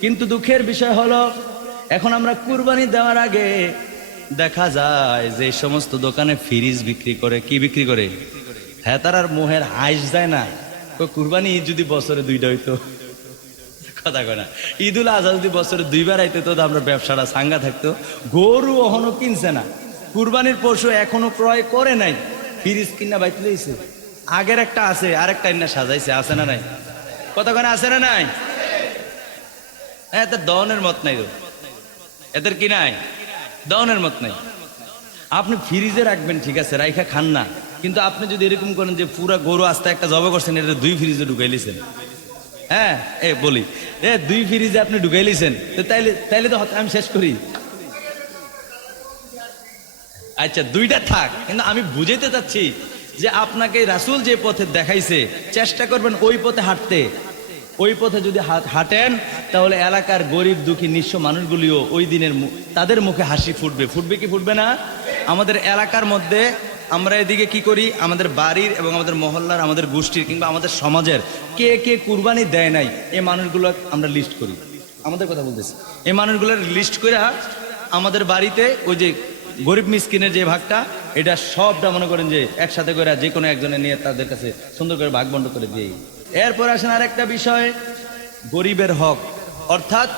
কিন্তু দুঃখের বিষয় হলো, এখন আমরা কুরবানি দেওয়ার আগে দেখা যায় যে সমস্ত দোকানে ফ্রিজ বিক্রি করে, কি বিক্রি করে? হ্যাঁ তার আর মোহের আইস যায় না। কুরবানি যদি বছরে দুইটা হইতো। কথা কয় না। ঈদুল আজহা যদি বছরে দুইবার আইতে, তো আমরা ব্যবসাটা সাঙ্গা থাকতো। গরু এখনও কিনছে না। কুরবানির পশু এখনও ক্রয় করে নাই। ফ্রিজ কিনা বাইতে আগের একটা আছে, আরেকটা সাজাইছে, আছে না নাই? কথা কয় আছে না নাই? এদের দহনের মত নাই এদের কি নাই? দহনের মত নাই। আপনি ফ্রিজে রাখবেন, ঠিক আছে, রাইখা খান না। কিন্তু আপনি যদি এরকম করেন যে পুরা গরু আস্তে একটা জব করছেন, এটা দুই ফ্রিজে ঢুকাই লিছেন হ্যাঁ এ বলি, এ দুই ফ্রিজে আপনি ঢুকাই লিছেন তাইলে তাইলে তো আমি শেষ করি। আচ্ছা দুইটা থাক, কিন্তু আমি বুঝাইতে চাচ্ছি যে আপনাকে রাসূল যে পথে দেখাইছে, চেষ্টা করবেন ওই পথে হাঁটতে। ওই পথে যদি হাট- হাঁটেন, তাহলে এলাকার গরিব দুঃখী নিঃস্ব মানুষগুলিও ওই দিনের তাদের মুখে হাসি ফুটবে। ফুটবে কি ফুটবে না? আমাদের এলাকার মধ্যে আমরা এদিকে কি করি? আমাদের বাড়ির এবং আমাদের মহল্লার, আমাদের গোষ্ঠীর কিংবা আমাদের সমাজের কে কে কুরবানি দেয় নাই এই মানুষগুলো আমরা লিস্ট করি। আমাদের কথা বলতেছি। এই মানুষগুলোর লিস্ট করে আমাদের বাড়িতে ওই যে গরিব মিসকিনের যে ভাগটা, এটা সবটা মনে করেন যে একসাথে করে যে কোনো একজনে নিয়ে তাদের কাছে সুন্দর করে ভাগ বন্ড করে দিই এরপর আসেন আর একটা বিষয়, গরিবের হক। অর্থাৎ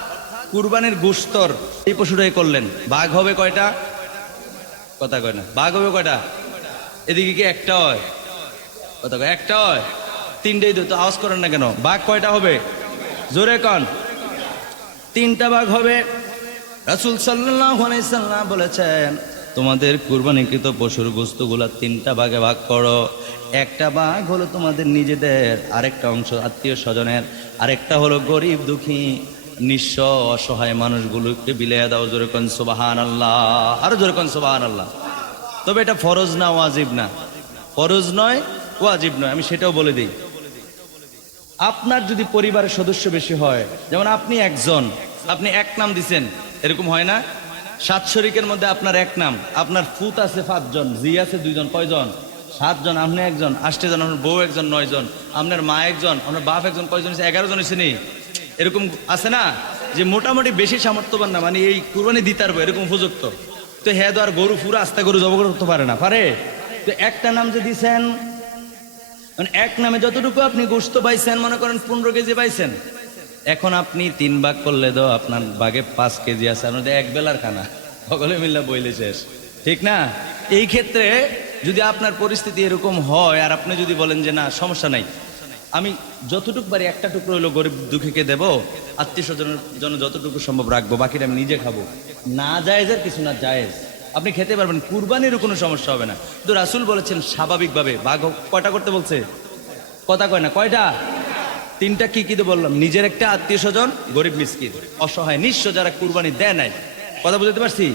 কুরবানির গুস্তর এই পশুটাই করলেন। বাঘ হবে কয়টা? কথা কয় না। বাঘ হবে কয়টা? এদিকে কি একটা হয়? কথা কয়, একটা হয়? তিনটেই তো আওয়াজ করেন না কেন? বাঘ কয়টা হবে? জোরে কন। তিনটা বাঘ হবে। রাসুল সাল্লাম বলেছেন তোমাদের কুরবানিকৃত পশুর গোস্তগুলা তিনটা ভাগে ভাগ করো। একটা ভাগ হলো তোমাদের নিজেদের, আরেকটা অংশ আত্মীয় স্বজনের, আরেকটা হলো গরিব, দুঃখী, নিঃস্ব, অসহায় মানুষগুলোকে বিলিয়ে দাও জোরেকন সুবাহান আল্লাহ আরও জোরেকন সুবাহান আল্লাহ তবে এটা ফরজ না, ওয়াজিব না। ফরজ নয়, ওয়াজিব নয়, আমি সেটাও বলে দিই। আপনার যদি পরিবারের সদস্য বেশি হয়, যেমন আপনি একজন, আপনি এক নাম দিছেন, এরকম হয় না? সাত শরিকের মধ্যে আপনার এক নাম, আপনার ফুত আছে পাঁচজন, জি আছে দুইজন, কয়জন? সাতজন, আপনি একজন, আষ্টে জন, আপনার বউ একজন নয় জন আপনার মা একজন, আপনার বাপ একজন, কয়জন এগারো জন হয়েছে এরকম আছে না? যে মোটামুটি বেশি সামর্থ্যবান না মানে এই কুরবানি দিতে পারব, এরকম উপযুক্ত। তো হ্যাঁ তো আর গরু, পুরো আস্তে গরু জব করতে পারে না, পারে? তো একটা নাম যে দিছেন মানে এক নামে যতটুকু আপনি গোস্ত পাইছেন, মনে করেন পনেরো কেজি পাইছেন এখন আপনি তিন ভাগ করলে তো আপনার বাঘে পাঁচ কেজি আছে আপনাদের এক বেলার খানা। সকলে মিল্লা বইলে শেষ। ঠিক না? এই ক্ষেত্রে যদি আপনার পরিস্থিতি এরকম হয়, আর আপনি যদি বলেন যে না, সমস্যা নাই। আমি যতটুক পারি একটা টুকরো হলো গরিব দুঃখীকে দেব, আত্মীয় স্বজনের জন্য যতটুকু সম্ভব রাখব, বাকিটা আমি নিজে খাব। না জায়েজের কিছু না জায়েজ। আপনি খেতে পারবেন কুরবানিরও কোনো সমস্যা হবে না। তো রাসুল বলেছেন স্বাভাবিকভাবে বাঘ কয়টা করতে বলছে? কথা কয় না, কয়টা? তিনটা কি কি বললাম? নিজের একটা আত্মীয় স্বজন, গরিব মিসকিন। অসহায়, নিঃস্ব যারা কুরবানি দেয় নাই। কথা বুঝতে পারছি?